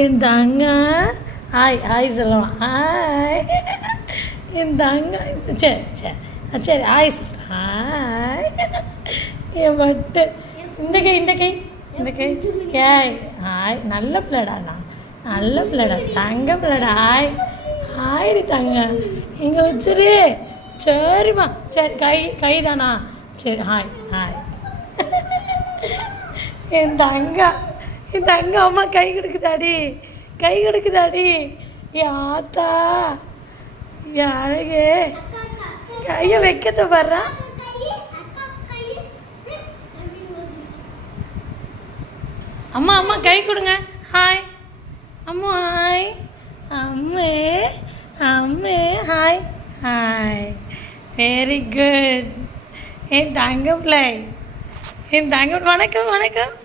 என் தங்க hi hi சொல்லுவான். Hi என் தங்க. சரி சரி சரி ஹாய் சொல்கிறேன். ஹாய் என் பட்டு. இந்த கை இந்த கை இந்த கை ஏய் ஹாய். நல்ல பிள்ளைடா, நான் நல்ல பிள்ளைடா, தங்க பிள்ளைடா. ஹாய் ஹாய்டி தங்க. இங்கே வச்சிரு. சரிம்மா சரி. கை தானா? சரி ஹாய் ஹாய். என் தங்க என் தங்க. அம்மா கை கொடுக்குதாடி, கை கொடுக்குதாடி. யாத்தா யாருங்க கையை வைக்கத்த வர்றா. அம்மா அம்மா கை கொடுங்க. ஹாய் அம்மா. ஹாய் அம்மே அம்மே. Hi hi. Very good. என் தங்க பிள்ளை, என் தங்க. வணக்கம் வணக்கம்.